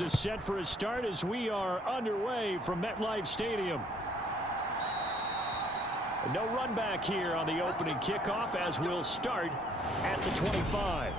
Is set for a start as we are underway from MetLife Stadium. No run back here on the opening kickoff as we'll start at the 25.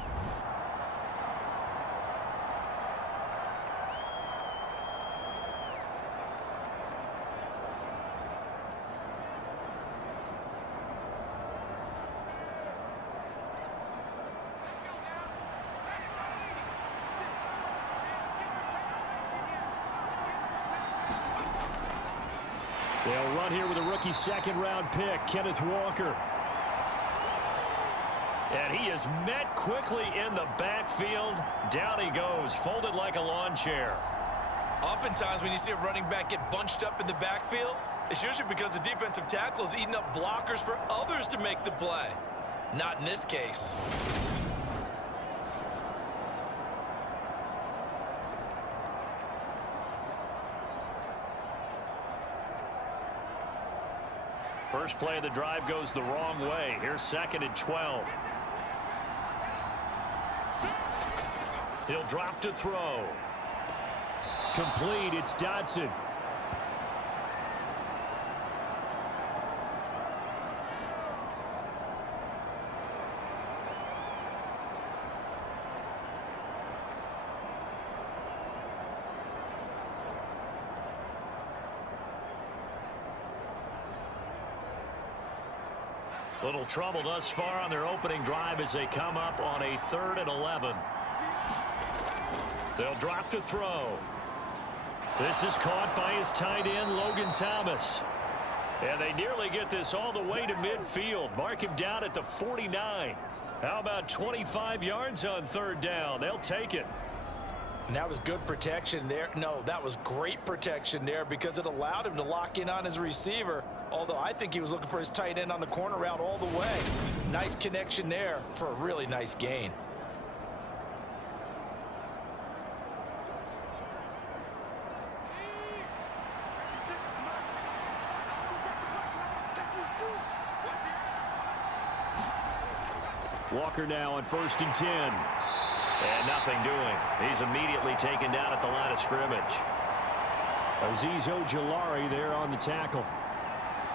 They'll run here with a rookie second-round pick, Kenneth Walker. And he is met quickly in the backfield. Down he goes, folded like a lawn chair. Oftentimes when you see a running back get bunched up in the backfield, it's usually because the defensive tackle is eating up blockers for others to make the play. Not in this case. First play of the drive goes the wrong way. Here's 2nd and 12. He'll drop to throw. Complete. It's Dodson. Little trouble thus far on their opening drive as they come up on a 3rd and 11. They'll drop to throw. This is caught by his tight end, Logan Thomas. And they nearly get this all the way to midfield. Mark him down at the 49. How about 25 yards on 3rd down? They'll take it. And that was good protection there. No, that was great protection there because it allowed him to lock in on his receiver. Although I think he was looking for his tight end on the corner route all the way. Nice connection there for a really nice gain. Walker now on 1st and 10. And nothing doing. He's immediately taken down at the line of scrimmage. Azeez Ojulari there on the tackle.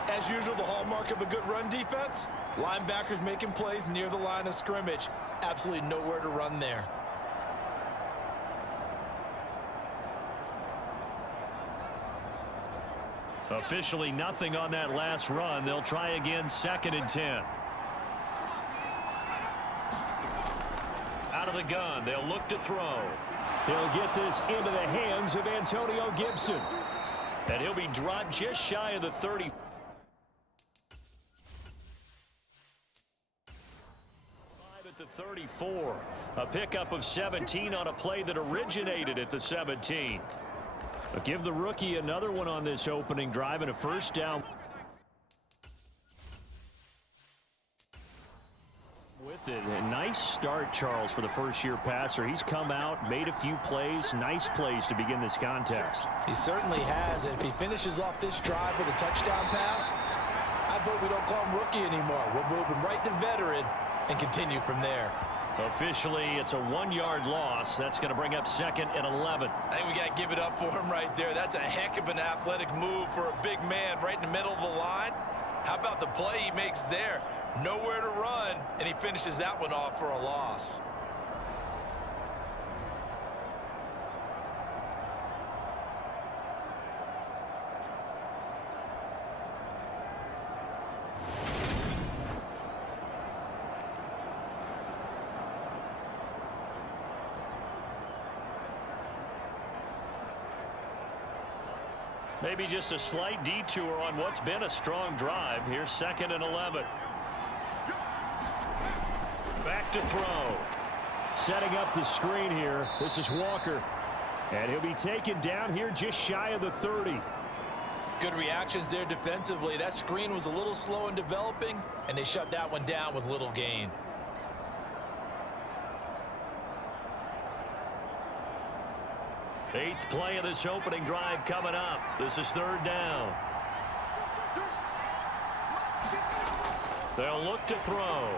As usual, the hallmark of a good run defense, linebackers making plays near the line of scrimmage. Absolutely nowhere to run there. Officially nothing on that last run. They'll try again 2nd and 10. Out of the gun, they'll look to throw. He'll get this into the hands of Antonio Gibson. And he'll be dropped just shy of the 30. At the 34. A pickup of 17 on a play that originated at the 17. But give the rookie another one on this opening drive and a 1st down. With it. A nice start, Charles, for the first-year passer. He's come out, made a few plays, nice plays to begin this contest. He certainly has, and if he finishes off this drive with a touchdown pass, I vote we don't call him rookie anymore. We'll move him right to veteran and continue from there. Officially, it's a 1-yard loss. That's going to bring up 2nd and 11. I think we got to give it up for him right there. That's a heck of an athletic move for a big man right in the middle of the line. How about the play he makes there? Nowhere to run, and he finishes that one off for a loss. Maybe just a slight detour on what's been a strong drive. Here's 2nd and 11. Back to throw. Setting up the screen here. This is Walker. And he'll be taken down here just shy of the 30. Good reactions there defensively. That screen was a little slow in developing, and they shut that one down with little gain. Eighth play of this opening drive coming up. This is 3rd down. They'll look to throw.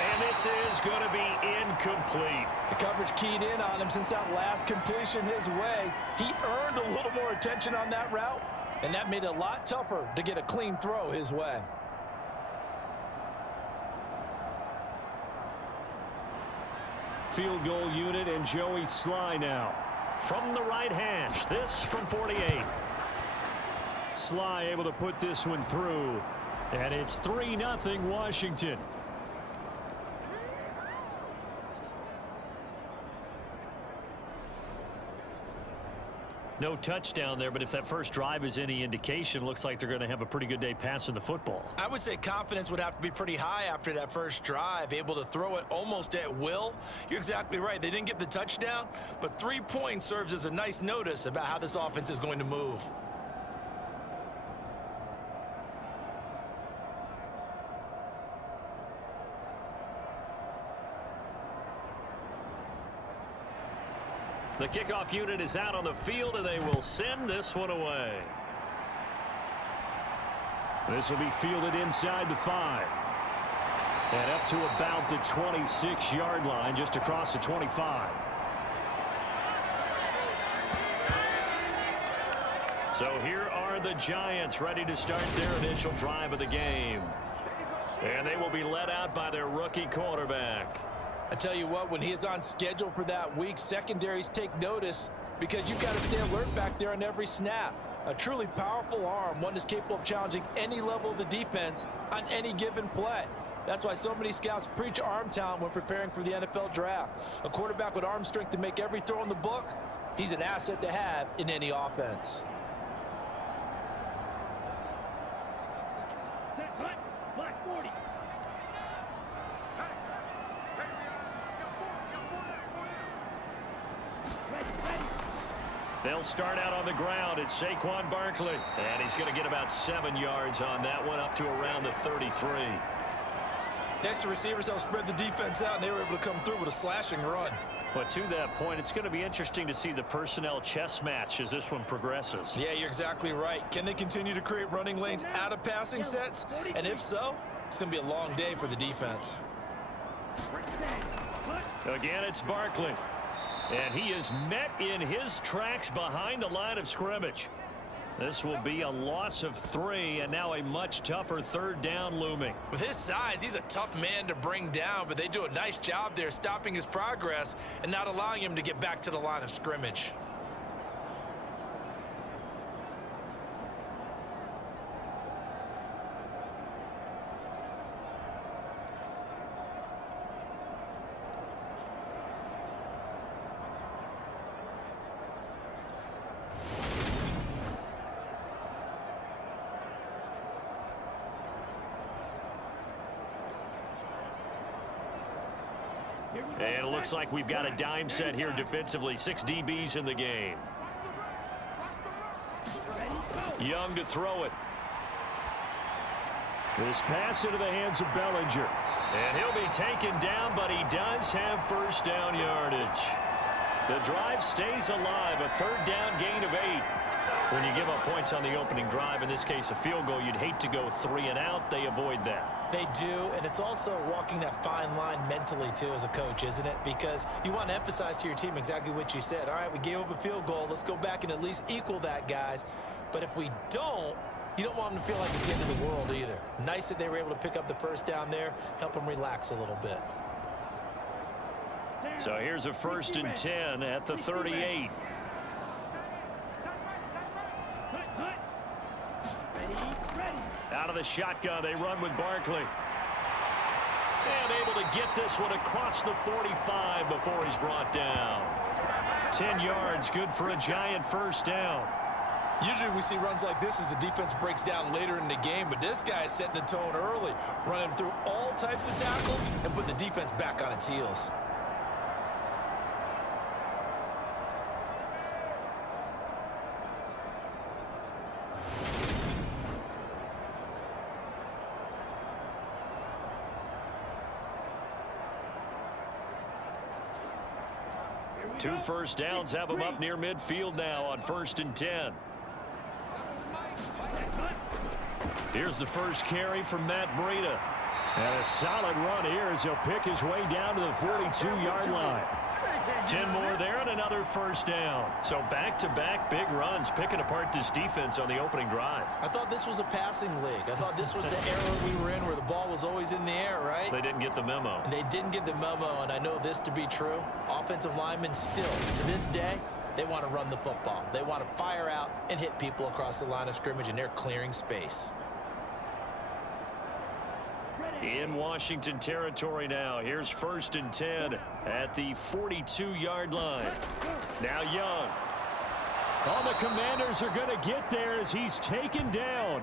And this is going to be incomplete. The coverage keyed in on him since that last completion his way. He earned a little more attention on that route, and that made it a lot tougher to get a clean throw his way. Field goal unit and Joey Sly now. From the right hash, this from 48. Sly able to put this one through. And it's 3-0 Washington. No touchdown there, but if that first drive is any indication, looks like they're going to have a pretty good day passing the football. I would say confidence would have to be pretty high after that first drive, able to throw it almost at will. You're exactly right. They didn't get the touchdown, but 3 points serves as a nice notice about how this offense is going to move. The kickoff unit is out on the field, and they will send this one away. This will be fielded inside the 5. And up to about the 26-yard line, just across the 25. So here are the Giants ready to start their initial drive of the game. And they will be led out by their rookie quarterback. I tell you what, when he is on schedule for that week, secondaries take notice because you've got to stay alert back there on every snap. A truly powerful arm, one is capable of challenging any level of the defense on any given play. That's why so many scouts preach arm talent when preparing for the NFL draft. A quarterback with arm strength to make every throw in the book, he's an asset to have in any offense. Flat 40. They'll start out on the ground. It's Saquon Barkley. And he's going to get about 7 yards on that one, up to around the 33. Next to receivers, they'll spread the defense out, and they were able to come through with a slashing run. But to that point, it's going to be interesting to see the personnel chess match as this one progresses. Yeah, you're exactly right. Can they continue to create running lanes out of passing sets? And if so, it's going to be a long day for the defense. Again, it's Barkley. And he is met in his tracks behind the line of scrimmage. This will be a loss of 3, and now a much tougher third down looming. With his size, he's a tough man to bring down, but they do a nice job there stopping his progress and not allowing him to get back to the line of scrimmage. And it looks like we've got a dime set here defensively. 6 DBs in the game. Young to throw it. This pass into the hands of Bellinger. And he'll be taken down, but he does have first down yardage. The drive stays alive. A third down gain of 8. When you give up points on the opening drive, in this case a field goal, you'd hate to go 3 and out. They avoid that. They do, and it's also walking that fine line mentally, too, as a coach, isn't it? Because you want to emphasize to your team exactly what you said. All right, we gave up a field goal. Let's go back and at least equal that, guys. But if we don't, you don't want them to feel like it's the end of the world either. Nice that they were able to pick up the first down there, help them relax a little bit. So here's a 1st and 10 at the 38. Out of the shotgun, they run with Barkley. And able to get this one across the 45 before he's brought down. 10 yards, good for a Giant first down. Usually we see runs like this as the defense breaks down later in the game, but this guy is setting the tone early, running through all types of tackles and putting the defense back on its heels. Two first downs have him up near midfield now on 1st and 10. Here's the first carry from Matt Breida. And a solid run here as he'll pick his way down to the 42-yard line. 10 more there and another first down. So back-to-back big runs picking apart this defense on the opening drive. I thought this was a passing league. I thought this was the era we were in where the ball was always in the air, right? They didn't get the memo. And they didn't get the memo, and I know this to be true. Offensive linemen still, to this day, they want to run the football. They want to fire out and hit people across the line of scrimmage, and they're clearing space. In Washington territory now. Here's 1st and 10 at the 42-yard line. Now Young. Oh, the Commanders are going to get there as he's taken down.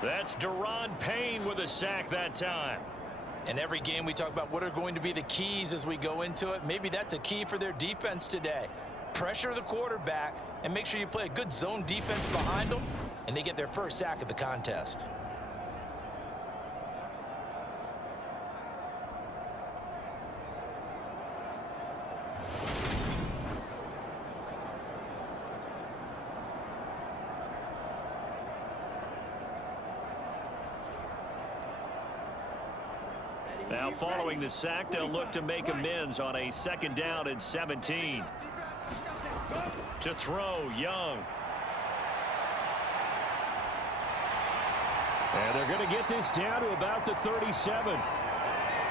That's Deron Payne with a sack that time. In every game we talk about what are going to be the keys as we go into it. Maybe that's a key for their defense today. Pressure the quarterback and make sure you play a good zone defense behind them, and they get their first sack of the contest. Now following the sack, they'll look to make amends on a 2nd down and 17. To throw, Young. And they're going to get this down to about the 37.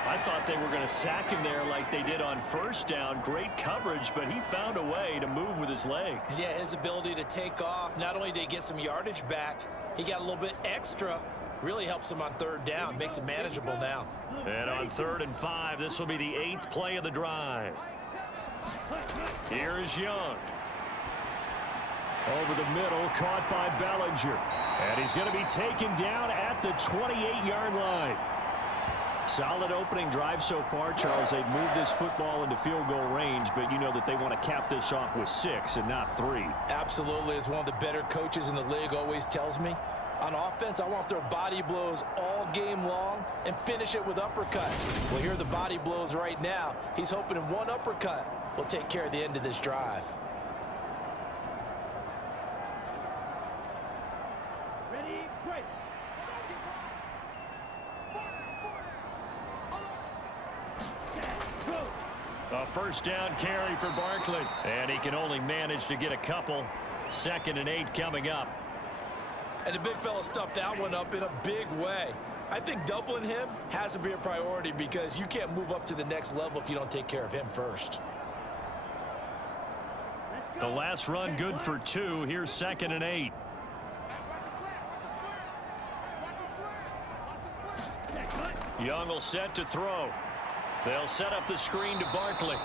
I thought they were going to sack him there like they did on 1st down. Great coverage, but he found a way to move with his legs. Yeah, his ability to take off. Not only did he get some yardage back, he got a little bit extra. Really helps him on 3rd down. Makes it manageable now. And on 3rd and 5, this will be the 8th play of the drive. Here is Young. Over the middle, caught by Bellinger. And he's going to be taken down at the 28-yard line. Solid opening drive so far, Charles. They've moved this football into field goal range, but you know that they want to cap this off with 6 and not 3. Absolutely. As one of the better coaches in the league always tells me, on offense, I want their body blows all game long and finish it with uppercuts. Well, here are the body blows right now. He's hoping in one uppercut will take care of the end of this drive. Ready, break. A 1st down carry for Barkley. And he can only manage to get a couple. 2nd and 8 coming up. And the big fella stuffed that one up in a big way. I think doubling him has to be a priority because you can't move up to the next level if you don't take care of him first. The last run good for 2. Here's 2nd and 8. Young will set to throw. They'll set up the screen to Barkley.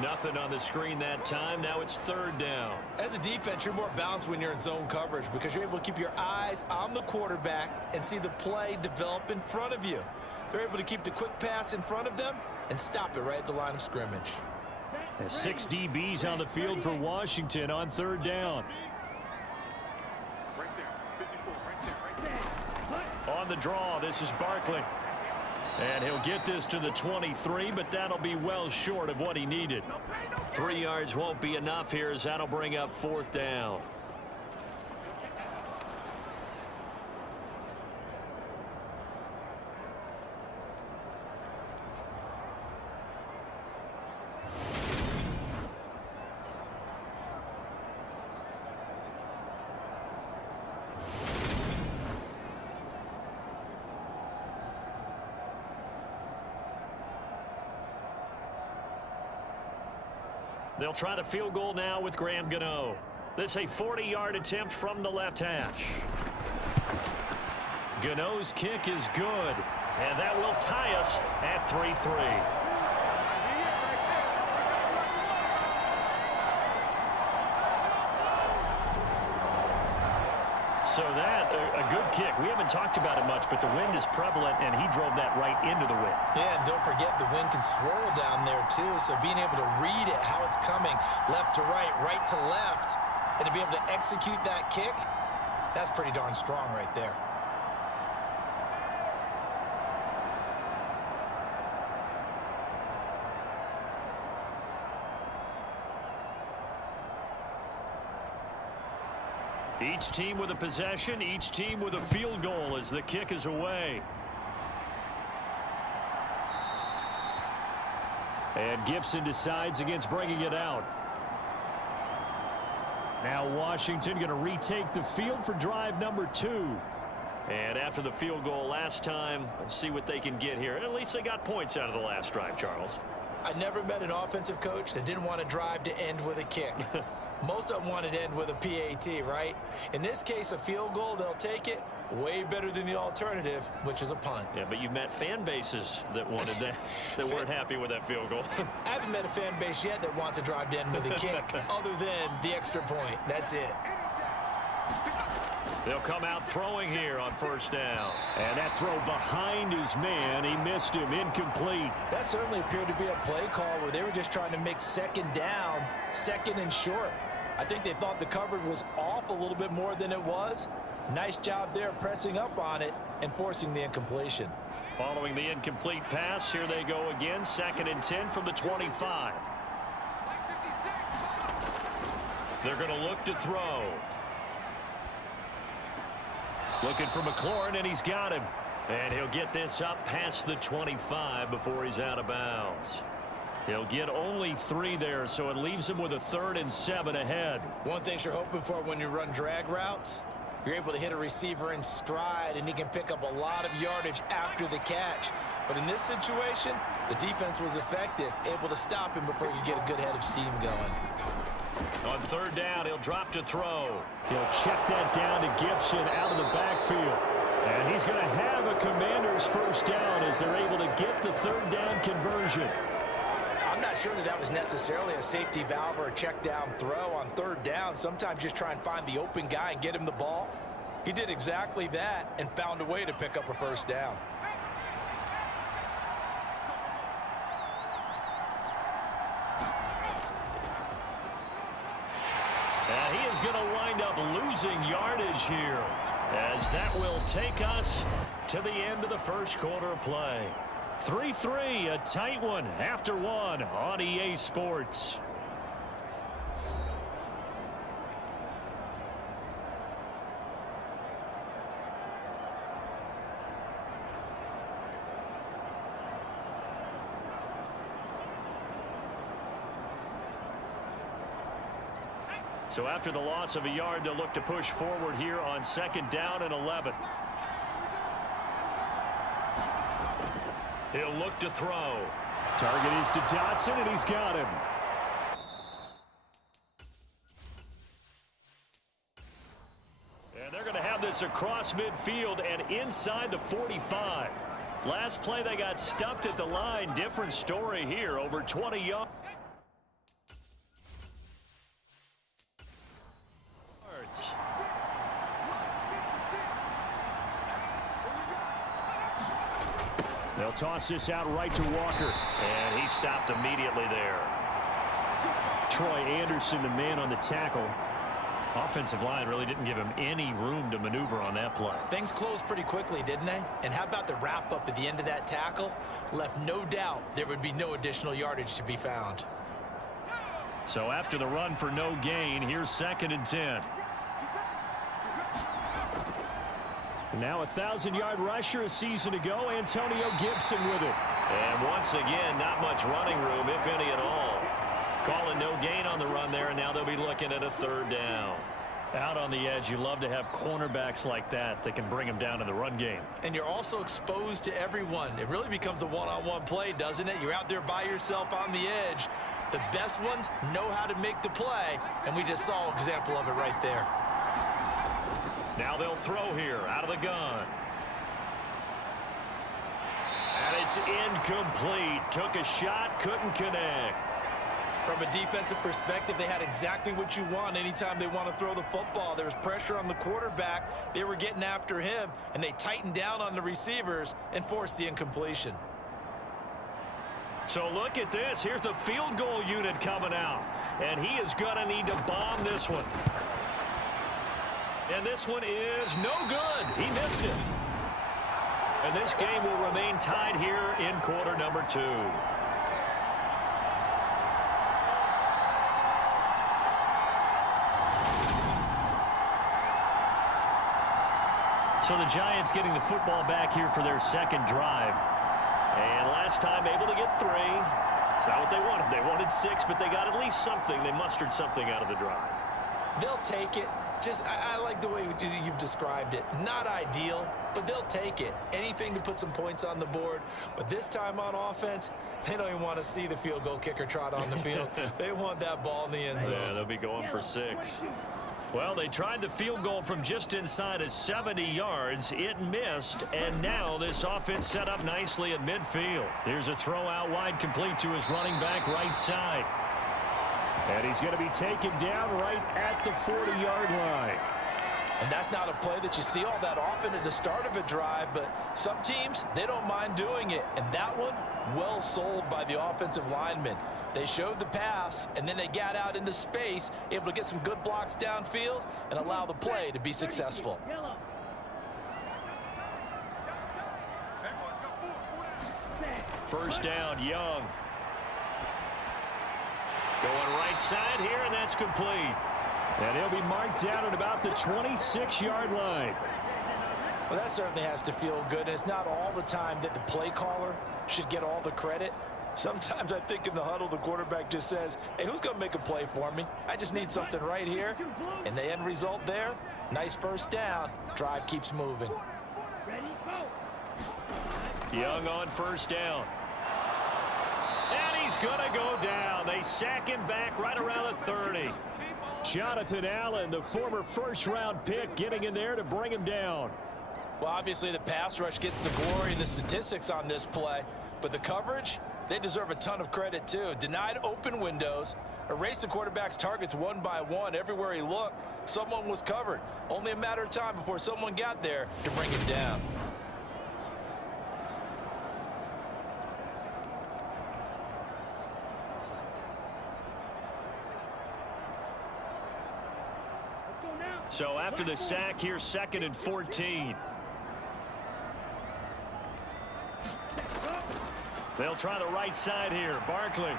Nothing on the screen that time. Now it's 3rd down. As a defense, you're more balanced when you're in zone coverage because you're able to keep your eyes on the quarterback and see the play develop in front of you. They're able to keep the quick pass in front of them and stop it right at the line of scrimmage. 6 DBs on the field for Washington on 3rd down. On the draw, this is Barkley. And he'll get this to the 23, but that'll be well short of what he needed. 3 yards won't be enough here as that'll bring up 4th down. They'll try the field goal now with Graham Gano. This a 40-yard attempt from the left hash. Gano's kick is good, and that will tie us at 3-3. So that, a good kick. We haven't talked about it much, but the wind is prevalent, and he drove that right into the wind. Yeah, and don't forget the wind can swirl down there, too. So being able to read it, how it's coming, left to right to left, and to be able to execute that kick, that's pretty darn strong right there. Each team with a possession, each team with a field goal as the kick is away. And Gibson decides against bringing it out. Now Washington going to retake the field for drive number 2. And after the field goal last time, we'll see what they can get here. At least they got points out of the last drive, Charles. I never met an offensive coach that didn't want to drive to end with a kick. Most of them wanted to end with a PAT, right? In this case, a field goal, they'll take it. Way better than the alternative, which is a punt. Yeah, but you've met fan bases that wanted that, that weren't happy with that field goal. I haven't met a fan base yet that wants to drive to end with a kick, other than the extra point. That's it. They'll come out throwing here on first down. And that throw behind his man. He missed him. Incomplete. That certainly appeared to be a play call where they were just trying to make second down, second and short. I think they thought the coverage was off a little bit more than it was. Nice job there pressing up on it and forcing the incompletion. Following the incomplete pass, here they go again. 2nd and 10 from the 25. They're going to look to throw. Looking for McLaurin, and he's got him. And he'll get this up past the 25 before he's out of bounds. He'll get only 3 there, so it leaves him with a 3rd and 7 ahead. One thing you're hoping for when you run drag routes, you're able to hit a receiver in stride, and he can pick up a lot of yardage after the catch. But in this situation, the defense was effective, able to stop him before you get a good head of steam going. On 3rd down, he'll drop to throw. He'll check that down to Gibson out of the backfield. And he's going to have a Commander's first down as they're able to get the 3rd down conversion. I'm not sure that was necessarily a safety valve or a check down throw on 3rd down. Sometimes just try and find the open guy and get him the ball. He did exactly that and found a way to pick up a first down. And he is going to wind up losing yardage here, as that will take us to the end of the first quarter of play. 3-3, a tight one after 1 on EA Sports. So after the loss of a yard, they'll look to push forward here on 2nd down and 11. He'll look to throw. Target is to Dotson, and he's got him. And they're going to have this across midfield and inside the 45. Last play, they got stuffed at the line. Different story here, over 20 yards. They'll toss this out right to Walker. And he stopped immediately there. Troy Anderson, the man on the tackle. Offensive line really didn't give him any room to maneuver on that play. Things closed pretty quickly, didn't they? And how about the wrap-up at the end of that tackle? Left no doubt there would be no additional yardage to be found. So after the run for no gain, here's 2nd and 10. Now a 1,000-yard rusher a season ago, Antonio Gibson with it. And once again, not much running room, if any at all. Calling no gain on the run there, and now they'll be looking at a 3rd down. Out on the edge, you love to have cornerbacks like that can bring them down in the run game. And you're also exposed to everyone. It really becomes a one-on-one play, doesn't it? You're out there by yourself on the edge. The best ones know how to make the play, and we just saw an example of it right there. Now they'll throw here out of the gun. And it's incomplete. Took a shot, couldn't connect. From a defensive perspective, they had exactly what you want anytime they want to throw the football. There was pressure on the quarterback. They were getting after him, and they tightened down on the receivers and forced the incompletion. So look at this. Here's the field goal unit coming out. And he is going to need to bomb this one. And this one is no good. He missed it. And this game will remain tied here in quarter number 2. So the Giants getting the football back here for their 2nd drive. And last time able to get 3. It's not what they wanted. They wanted 6, but they got at least something. They mustered something out of the drive. They'll take it. I like the way you've described it. Not ideal, but they'll take it. Anything to put some points on the board. But this time on offense, they don't even want to see the field goal kicker trot on the field. They want that ball in the end zone. Yeah, they'll be going for 6. Well, they tried the field goal from just inside of 70 yards. It missed, and now this offense set up nicely at midfield. Here's a throw out wide, complete to his running back right side. And he's going to be taken down right at the 40-yard line. And that's not a play that you see all that often at the start of a drive, but some teams, they don't mind doing it. And that one, well sold by the offensive lineman. They showed the pass, and then they got out into space, able to get some good blocks downfield and allow the play to be successful. First down, Young. Going right side here, and that's complete. And he'll be marked down at about the 26-yard line. Well, that certainly has to feel good. And it's not all the time that the play caller should get all the credit. Sometimes I think in the huddle, the quarterback just says, hey, who's going to make a play for me? I just need something right here. And the end result there, nice first down. Drive keeps moving. Young on first down. And he's going to go down. They sack him back right around the 30. Jonathan Allen, the former first-round pick, getting in there to bring him down. Well, obviously the pass rush gets the glory and the statistics on this play. But the coverage, they deserve a ton of credit too. Denied open windows, erased the quarterback's targets one by one. Everywhere he looked, someone was covered. Only a matter of time before someone got there to bring him down. So after the sack, here's 2nd and 14. They'll try the right side here. Barkley.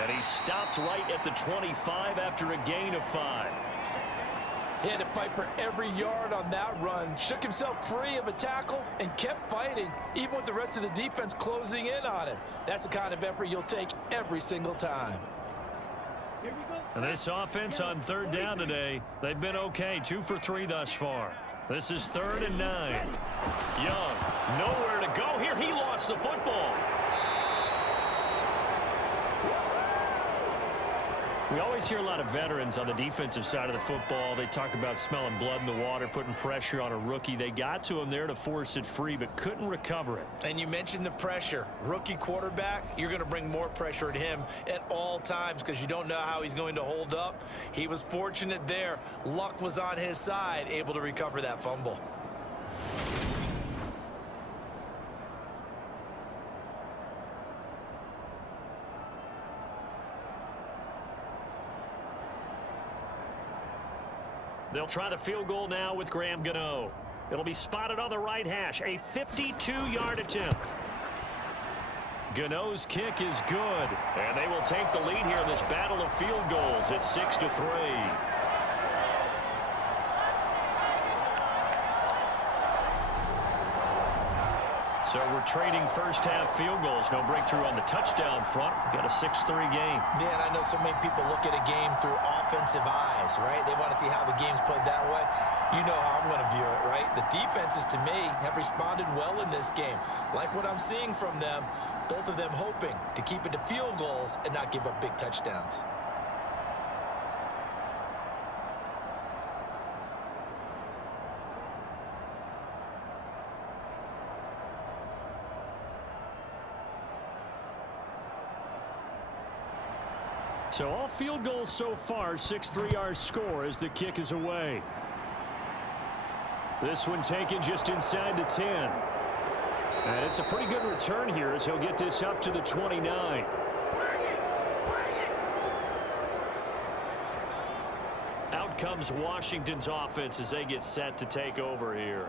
And he stopped right at the 25 after a gain of 5. He had to fight for every yard on that run. Shook himself free of a tackle and kept fighting, even with the rest of the defense closing in on him. That's the kind of effort you'll take every single time. And this offense on 3rd down today, they've been okay. 2 for 3 thus far. This is 3rd and 9. Young, nowhere to go here. He lost the football. We always hear a lot of veterans on the defensive side of the football. They talk about smelling blood in the water, putting pressure on a rookie. They got to him there to force it free, but couldn't recover it. And you mentioned the pressure. Rookie quarterback, you're going to bring more pressure at him at all times because you don't know how he's going to hold up. He was fortunate there. Luck was on his side, able to recover that fumble. They'll try the field goal now with Graham Gano. It'll be spotted on the right hash. A 52-yard attempt. Gano's kick is good. And they will take the lead here in this battle of field goals at 6-3. So we're trading first-half field goals. No breakthrough on the touchdown front. Got a 6-3 game. Yeah, and I know so many people look at a game through offensive eyes, right? They want to see how the game's played that way. You know how I'm going to view it, right? The defenses, to me, have responded well in this game. Like what I'm seeing from them, both of them hoping to keep it to field goals and not give up big touchdowns. So all field goals so far, 6-3 our score as the kick is away. This one taken just inside the 10. And it's a pretty good return here as he'll get this up to the 29. Out comes Washington's offense as they get set to take over here.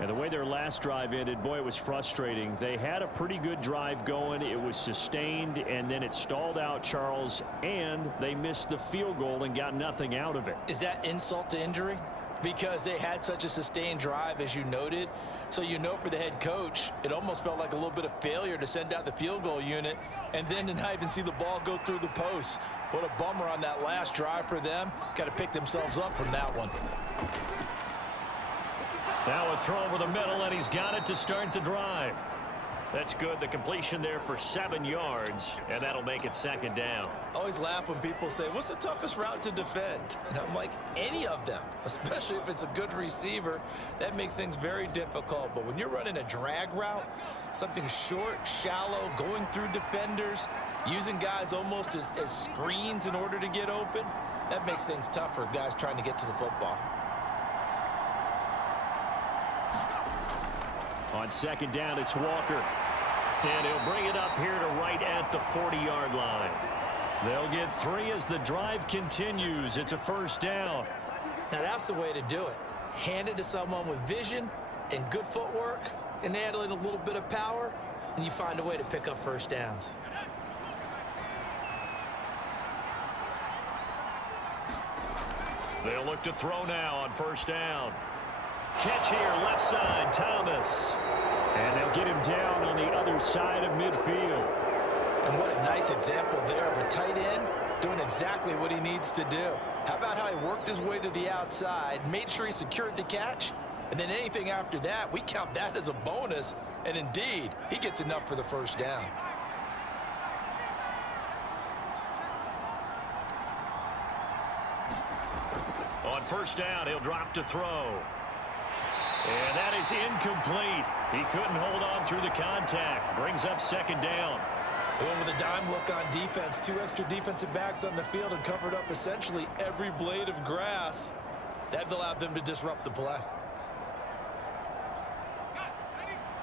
And the way their last drive ended, boy, it was frustrating. They had a pretty good drive going. It was sustained, and then it stalled out, Charles, and they missed the field goal and got nothing out of it. Is that insult to injury? because they had such a sustained drive, as you noted. So you know for the head coach, it almost felt like a little bit of failure to send out the field goal unit and then to not even see the ball go through the post. What a bummer on that last drive for them. Got to pick themselves up from that one. Now a throw over the middle, and he's got it to start the drive. That's good. The completion there for 7 yards, and that'll make it second down. I always laugh when people say, what's the toughest route to defend? And I'm like, any of them, especially if it's a good receiver. That makes things very difficult. But when you're running a drag route, something short, shallow, going through defenders, using guys almost as screens in order to get open, that makes things tough for guys trying to get to the football. On second down, it's Walker. And he'll bring it up here to right at the 40-yard line. They'll get 3 as the drive continues. It's a first down. Now that's the way to do it. Hand it to someone with vision and good footwork and add in a little bit of power, and you find a way to pick up first downs. They'll look to throw now on first down. Catch here, left side, Thomas. And they'll get him down on the other side of midfield. And what a nice example there of a tight end doing exactly what he needs to do. How about how he worked his way to the outside, made sure he secured the catch, and then anything after that, we count that as a bonus. And indeed, he gets enough for the first down. On first down, he'll drop to throw. And that is incomplete. He couldn't hold on through the contact. Brings up second down. Going with a dime look on defense. 2 extra defensive backs on the field and covered up essentially every blade of grass. That allowed them to disrupt the play.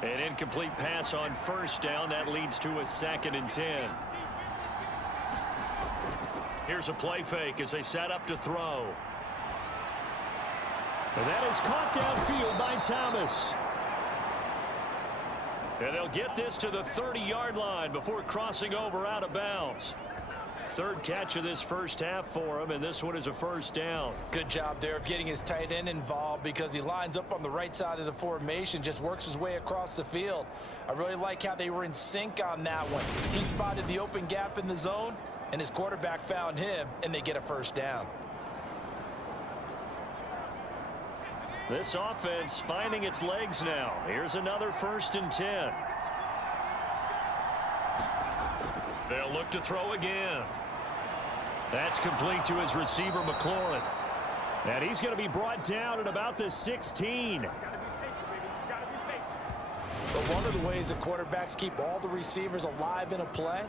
An incomplete pass on first down. That leads to a 2nd and 10. Here's a play fake as they set up to throw. And that is caught downfield by Thomas. And they'll get this to the 30-yard line before crossing over out of bounds. 3rd catch of this first half for him, and this one is a first down. Good job there of getting his tight end involved because he lines up on the right side of the formation, just works his way across the field. I really like how they were in sync on that one. He spotted the open gap in the zone, and his quarterback found him, and they get a first down. This offense finding its legs now. Here's another 1st and 10. They'll look to throw again. That's complete to his receiver, McLaurin. And he's going to be brought down at about the 16. But one of the ways that quarterbacks keep all the receivers alive in a play,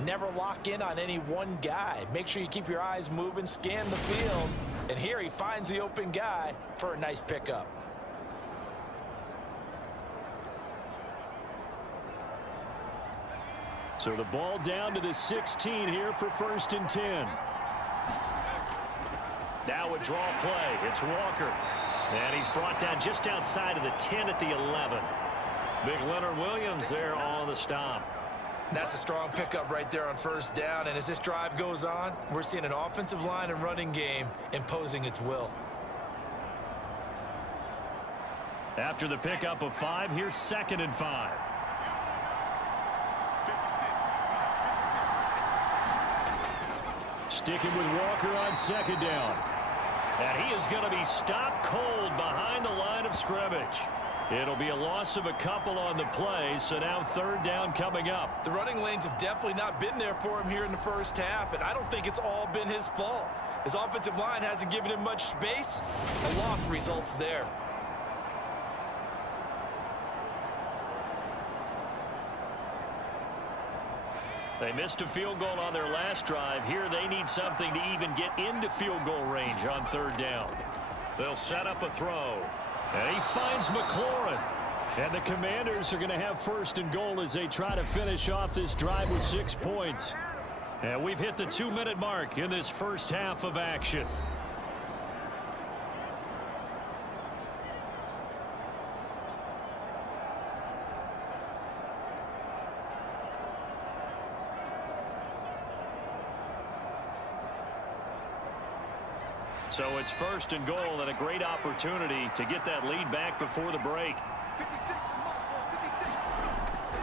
never lock in on any one guy. Make sure you keep your eyes moving, scan the field. And here he finds the open guy for a nice pickup. So the ball down to the 16 here for 1st and 10. Now a draw play. It's Walker. And he's brought down just outside of the 10 at the 11. Big Leonard Williams there on the stop. That's a strong pickup right there on first down. And as this drive goes on, we're seeing an offensive line and running game imposing its will. After the pickup of 5, here's 2nd and 5. Sticking with Walker on 2nd down. And he is going to be stopped cold behind the line of scrimmage. It'll be a loss of a couple on the play, so now 3rd down coming up. The running lanes have definitely not been there for him here in the first half, and I don't think it's all been his fault. His offensive line hasn't given him much space. A loss results there. They missed a field goal on their last drive. Here they need something to even get into field goal range on 3rd down. They'll set up a throw. And he finds McLaurin. And the Commanders are going to have 1st and goal as they try to finish off this drive with 6 points. And we've hit the 2-minute mark in this first half of action. So it's 1st and goal and a great opportunity to get that lead back before the break.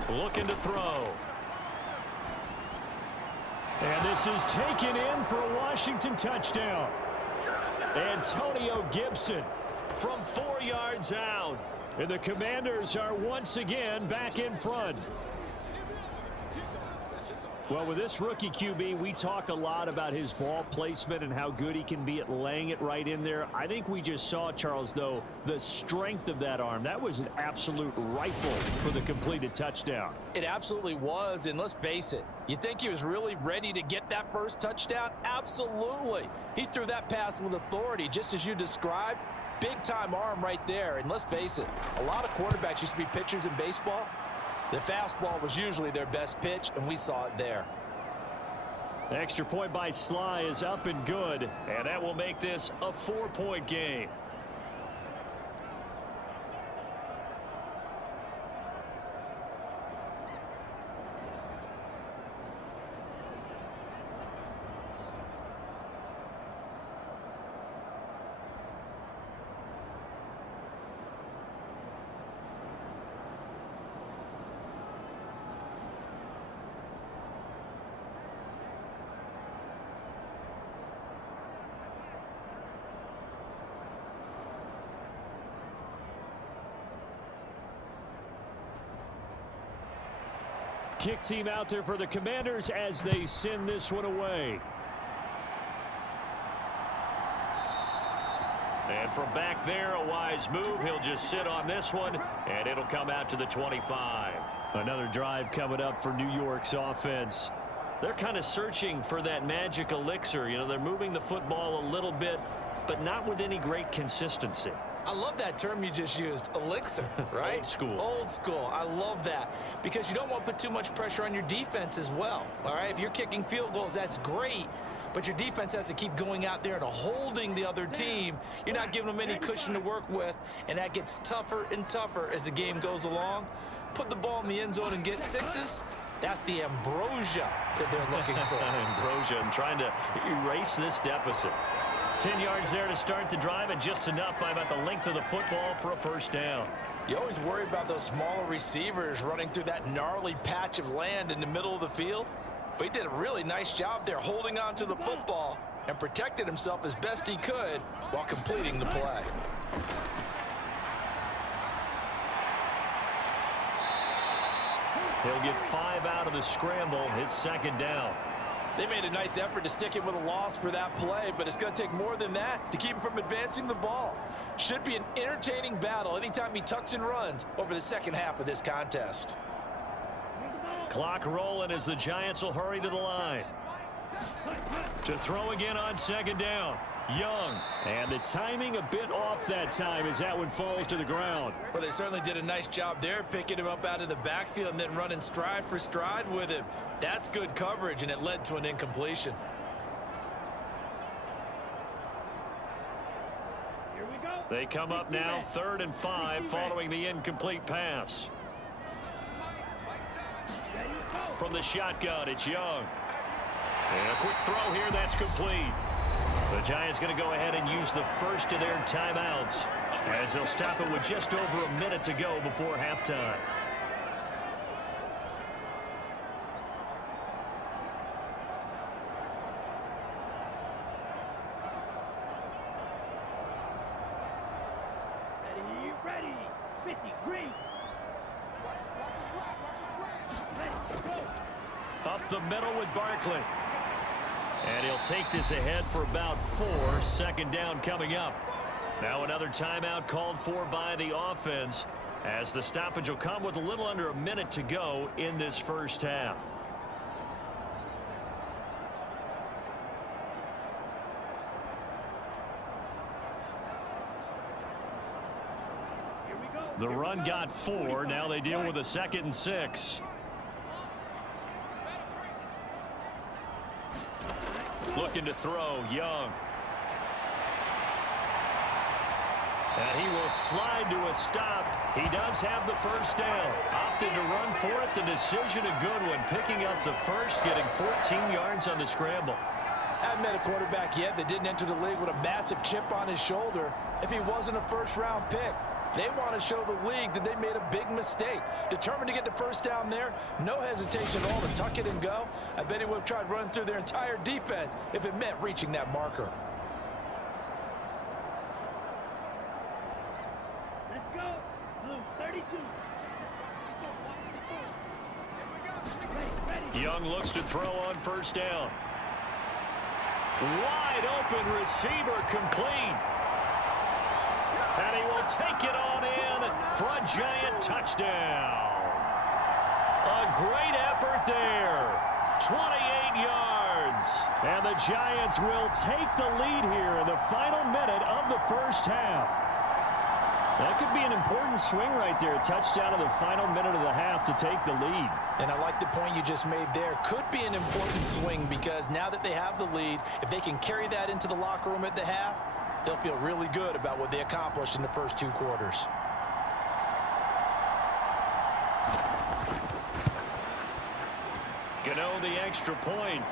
Looking to throw. And this is taken in for a Washington touchdown. Antonio Gibson from 4 yards out. And the Commanders are once again back in front. Well, with this rookie QB, we talk a lot about his ball placement and how good he can be at laying it right in there. I think we just saw, Charles, though, the strength of that arm. That was an absolute rifle for the completed touchdown. It absolutely was, and let's face it, you think he was really ready to get that first touchdown? Absolutely. He threw that pass with authority, just as you described. Big-time arm right there, and let's face it, a lot of quarterbacks used to be pitchers in baseball. The fastball was usually their best pitch, and we saw it there. The extra point by Sly is up and good, and that will make this a 4-point game. Kick team out there for the Commanders as they send this one away. And from back there, a wise move. He'll just sit on this one, and it'll come out to the 25. Another drive coming up for New York's offense. They're kind of searching for that magic elixir. You know, they're moving the football a little bit, but not with any great consistency. I love that term you just used, elixir, right? Old school. Old school. I love that because you don't want to put too much pressure on your defense as well, all right? If you're kicking field goals, that's great, but your defense has to keep going out there and holding the other team. You're not giving them any cushion to work with, and that gets tougher and tougher as the game goes along. Put the ball in the end zone and get sixes. That's the ambrosia that they're looking for. Ambrosia and trying to erase this deficit. 10 yards there to start the drive, and just enough by about the length of the football for a first down. You always worry about those smaller receivers running through that gnarly patch of land in the middle of the field. But he did a really nice job there holding on to the football and protected himself as best he could while completing the play. He'll get 5 out of the scramble. It's 2nd down. They made a nice effort to stick him with a loss for that play, but it's going to take more than that to keep him from advancing the ball. Should be an entertaining battle anytime he tucks and runs over the second half of this contest. Clock rolling as the Giants will hurry to the line. To throw again on 2nd down. Young. And the timing a bit off that time as that one falls to the ground. Well, they certainly did a nice job there, picking him up out of the backfield and then running stride for stride with him. That's good coverage, and it led to an incompletion. Here we go. They come up now 3rd and 5 following the incomplete pass. From the shotgun, it's Young. And a quick throw here, that's complete. The Giants going to go ahead and use the first of their timeouts as they'll stop it with just over a minute to go before halftime. Ready. 50, green. Let's go. Up the middle with Barkley. And he'll take this ahead for about 4. 2nd down coming up. Now another timeout called for by the offense as the stoppage will come with a little under a minute to go in this first half. Here we go. The run got 4. Now they deal with a 2nd and 6. Looking to throw, Young. And he will slide to a stop. He does have the first down. Opted to run for it. The decision a good one. Picking up the first, getting 14 yards on the scramble. Haven't met a quarterback yet that didn't enter the league with a massive chip on his shoulder if he wasn't a first-round pick. They want to show the league that they made a big mistake. Determined to get the first down there, no hesitation at all to tuck it and go. I bet he would have tried running through their entire defense if it meant reaching that marker. Let's go. Blue 32. Ready. Young looks to throw on first down. Wide open receiver complete. And he will take it on in for a giant touchdown. A great effort there. 28 yards. And the Giants will take the lead here in the final minute of the first half. That could be an important swing right there. A touchdown in the final minute of the half to take the lead. And I like the point you just made there. Could be an important swing because now that they have the lead, if they can carry that into the locker room at the half, they'll feel really good about what they accomplished in the first 2 quarters. Gano the extra point,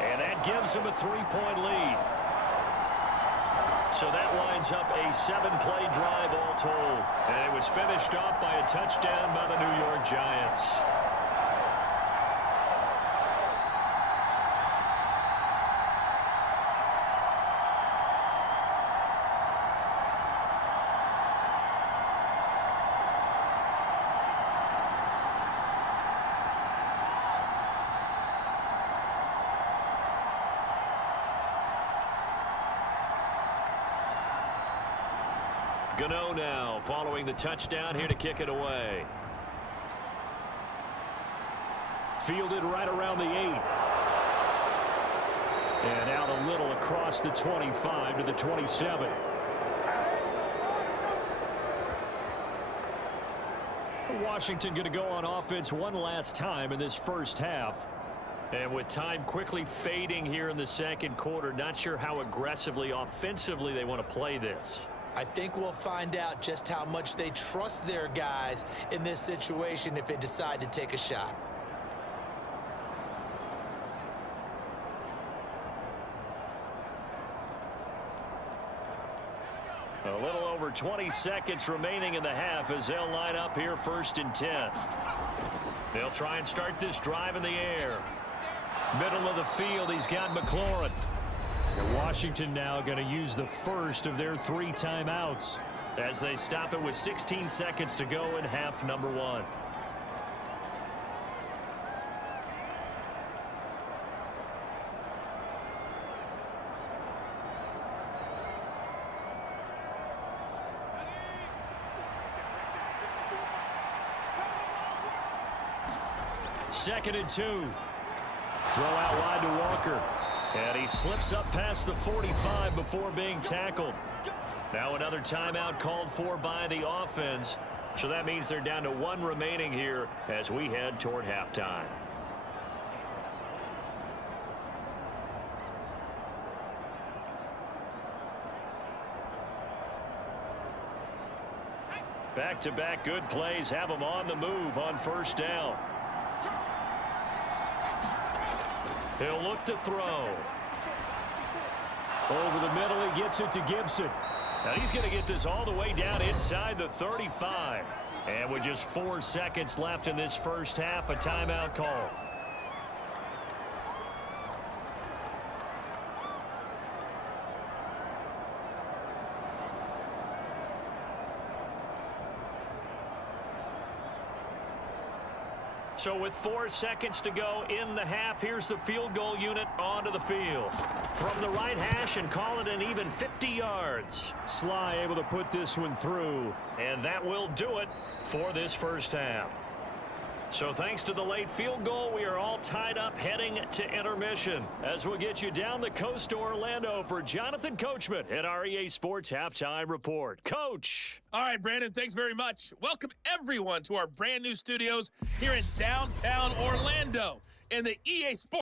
and that gives him a 3-point lead. So that winds up a 7-play drive all told. And it was finished off by a touchdown by the New York Giants. Gano now following the touchdown here to kick it away. Fielded right around the 8. And out a little across the 25 to the 27. Washington going to go on offense one last time in this first half. And with time quickly fading here in the second quarter, not sure how aggressively offensively they want to play this. I think we'll find out just how much they trust their guys in this situation if they decide to take a shot. A little over 20 seconds remaining in the half as they'll line up here 1st and 10. They'll try and start this drive in the air. Middle of the field, he's got McLaurin. And Washington now going to use the first of their 3 timeouts as they stop it with 16 seconds to go in half number 1. Second and 2. Throw out wide to Walker. And he slips up past the 45 before being tackled. Now another timeout called for by the offense. So that means they're down to 1 remaining here as we head toward halftime. Back-to-back good plays have them on the move on first down. He'll look to throw. Over the middle, he gets it to Gibson. Now he's going to get this all the way down inside the 35. And with just 4 seconds left in this first half, a timeout call. So with 4 seconds to go in the half, here's the field goal unit onto the field. From the right hash and call it an even 50 yards. Sly able to put this one through. And that will do it for this first half. So thanks to the late field goal, we are all tied up heading to intermission. As we'll get you down the coast to Orlando for Jonathan Coachman at our EA Sports Halftime Report. Coach! All right, Brandon, thanks very much. Welcome, everyone, to our brand new studios here in downtown Orlando in the EA Sports